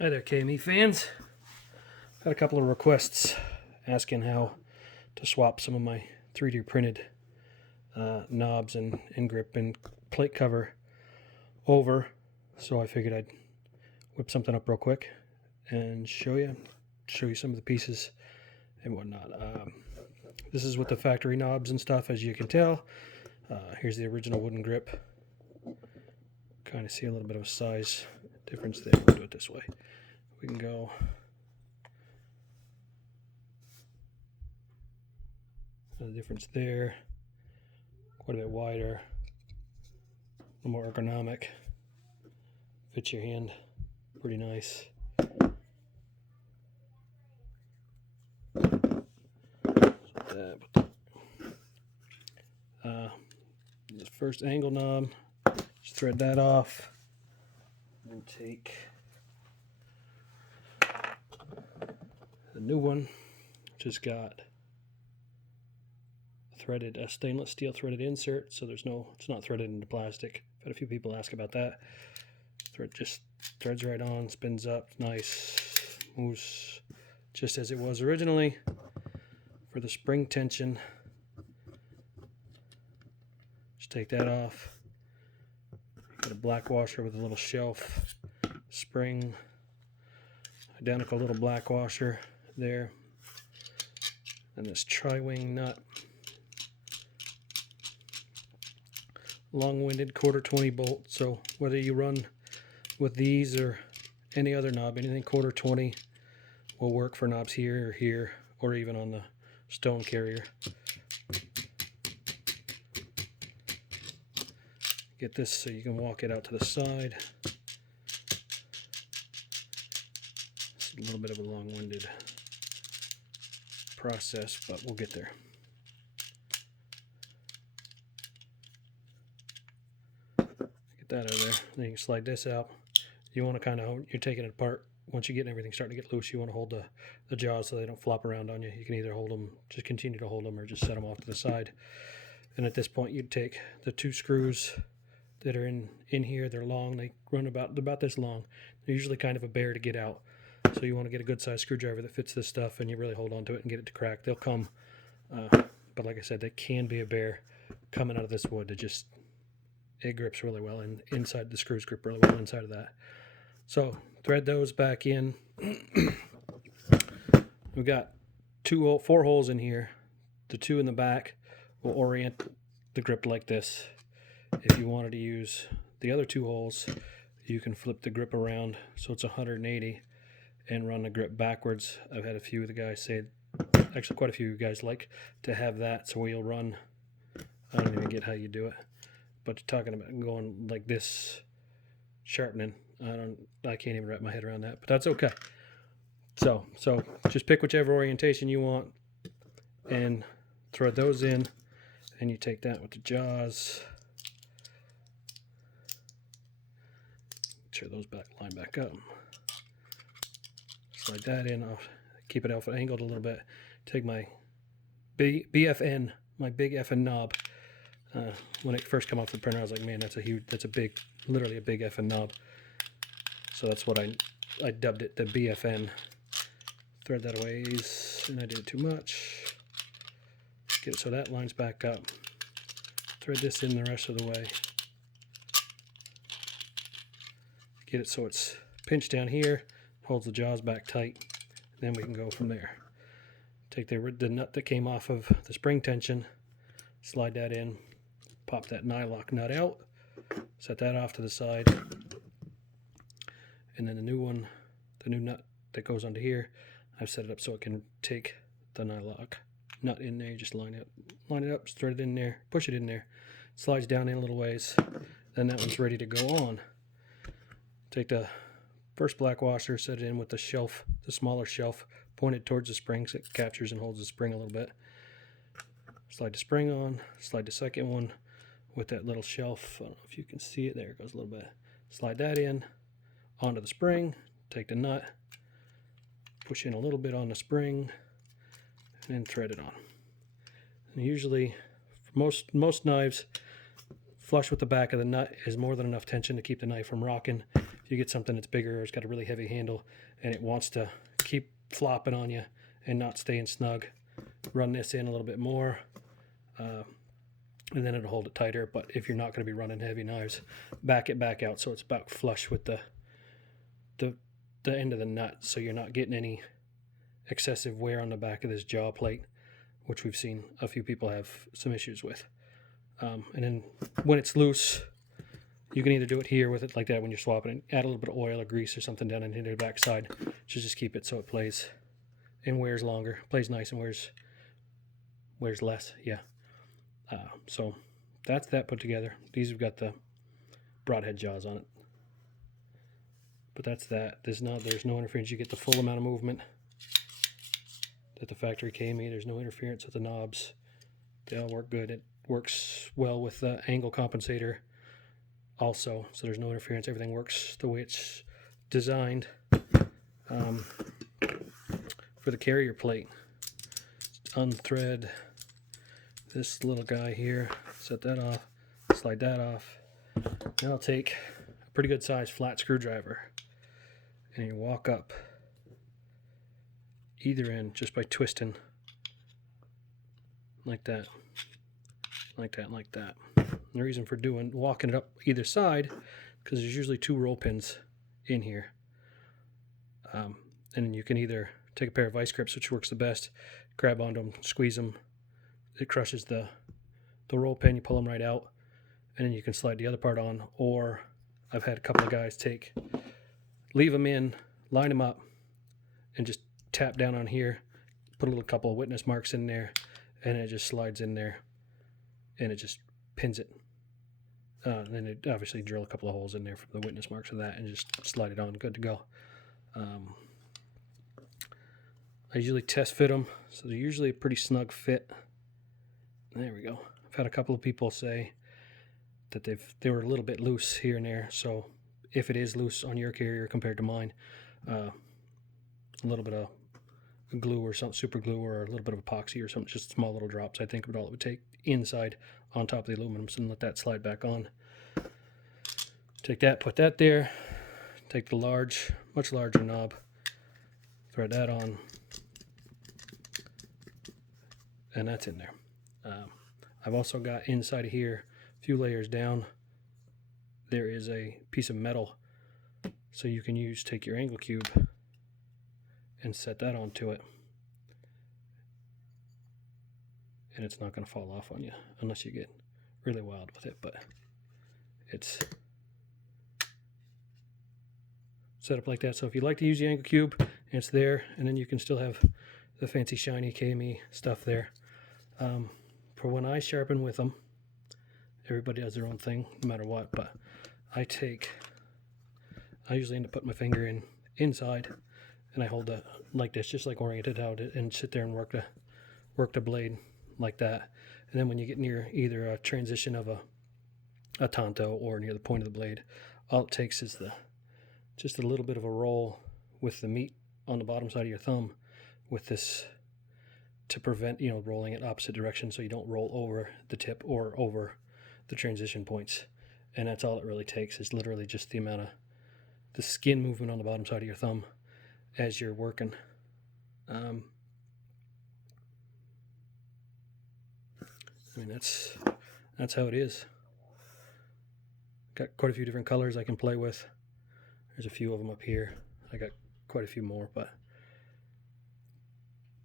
Hi there, KME fans. Got a couple of requests asking how to swap some of my 3D printed knobs and grip and plate cover over. So I figured I'd whip something up real quick and show you some of the pieces and whatnot. This is with the factory knobs and stuff, as you can tell. Here's the original wooden grip. Kind of see a little bit of a size difference there. We'll do it this way. We can go the difference there, quite a bit wider, a little more ergonomic, fits your hand pretty nice. The first angle knob, just thread that off and take the new one, which has got threaded stainless steel threaded insert, so it's not threaded into plastic. I've had a few people ask about that. Thread just threads right on, spins up, nice, moves just as it was originally. For the spring tension, just take that off. Got a black washer with a little shelf spring, identical little black washer there, and this tri-wing nut, long-winded 1/4 20 bolt. So whether you run with these or any other knob, anything 1/4 20 will work for knobs here or here, or even on the stone carrier. Get this so you can walk it out to the side. It's a little bit of a long-winded process, but we'll get there. Get that out of there. Then you can slide this out. You want to kind of, you're taking it apart. Once you get everything starting to get loose, you want to hold the jaws so they don't flop around on you. You can either hold them, just continue to hold them, or just set them off to the side. And at this point, you'd take the 2 screws that are in here. They're long. They run about this long. They're usually kind of a bear to get out. So you want to get a good size screwdriver that fits this stuff, and you really hold on to it and get it to crack. They'll come, but like I said, they can be a bear coming out of this wood. It grips really well, and inside the screws grip really well inside of that. So thread those back in. We've got 4 holes in here. The 2 in the back will orient the grip like this. If you wanted to use the other 2 holes, you can flip the grip around so it's 180 and run the grip backwards. I've had a few of the guys say, actually quite a few of you guys like to have that, so you'll run, I don't even get how you do it, but talking about going like this, sharpening, I can't even wrap my head around that, but that's okay. So just pick whichever orientation you want and thread those in, and you take that with the jaws. Sure those line back up. Slide that in. I'll keep it alpha angled a little bit. Take my BFN, my big effing knob. When it first came off the printer, I was like, man, that's a big, literally a big effing knob. So that's what I dubbed it, the BFN. Thread that away, and I did it too much. Get it so that lines back up. Thread this in the rest of the way. Get it so it's pinched down here, holds the jaws back tight, then we can go from there. Take the nut that came off of the spring tension, slide that in, pop that nylock nut out, set that off to the side, and then the new nut that goes onto here, I've set it up so it can take the nylock nut in there. You just line it up, thread it in there, push it in there, slides down in a little ways, then that one's ready to go on. Take the first black washer, set it in with the shelf, the smaller shelf, pointed towards the spring so it captures and holds the spring a little bit. Slide the spring on, slide the second one with that little shelf. I don't know if you can see it, there it goes a little bit. Slide that in onto the spring, take the nut, push in a little bit on the spring, and then thread it on. And usually, for most knives, flush with the back of the nut is more than enough tension to keep the knife from rocking. If If you get something that's bigger or it's got a really heavy handle and it wants to keep flopping on you and not staying snug, run this in a little bit more, and then it'll hold it tighter. But if you're not going to be running heavy knives, back it back out so it's about flush with the end of the nut, so you're not getting any excessive wear on the back of this jaw plate, which we've seen a few people have some issues with. And then when it's loose, you can either do it here with it like that when you're swapping it, add a little bit of oil or grease or something down into the back side to just keep it so it plays and wears longer, plays nice and wears less. Yeah. So that's that put together. These have got the broadhead jaws on it, but that's that. There's no interference. You get the full amount of movement at the factory KME. There's no interference with the knobs. They all work good. It works well with the angle compensator also, so there's no interference. Everything works the way it's designed. For the carrier plate, unthread this little guy here, set that off, slide that off. Now I'll take a pretty good sized flat screwdriver and you walk up either end just by twisting like that, like that, like that. And the reason for walking it up either side, because there's usually 2 roll pins in here, and you can either take a pair of vice grips, which works the best, grab onto them, squeeze them, it crushes the roll pin, you pull them right out, and then you can slide the other part on. Or I've had a couple of guys leave them in, line them up, and just tap down on here, put a little couple of witness marks in there, and it just slides in there and it just pins it. And then it obviously drill a couple of holes in there from the witness marks of that and just slide it on, good to go. I usually test fit them, so they're usually a pretty snug fit. There we go. I've had a couple of people say that they were a little bit loose here and there, so if it is loose on your carrier compared to mine, a little bit of glue or something, super glue, or a little bit of epoxy or something, just small little drops, I think of all it would take inside on top of the aluminum, so let that slide back on. Take that, put that there, take the much larger knob, thread that on, and that's in there. I've also got inside of here, a few layers down, there is a piece of metal, so you can take your angle cube and set that onto it, and it's not going to fall off on you unless you get really wild with it, but it's set up like that. So if you like to use the angle cube, it's there, and then you can still have the fancy shiny KME stuff there. For when I sharpen with them, everybody does their own thing no matter what, but I usually end up putting my finger inside, and I hold it like this, just like oriented out, and sit there and work the blade like that. And then when you get near either a transition of a tanto or near the point of the blade, all it takes is just a little bit of a roll with the meat on the bottom side of your thumb with this, to prevent rolling it opposite direction, so you don't roll over the tip or over the transition points. And that's all it really takes, is literally just the amount of the skin movement on the bottom side of your thumb as you're working. I mean, that's how it is. Got quite a few different colors I can play with. There's a few of them up here. I got quite a few more, but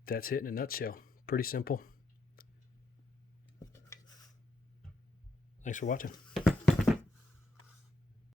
that's it in a nutshell. Pretty simple. Thanks for watching.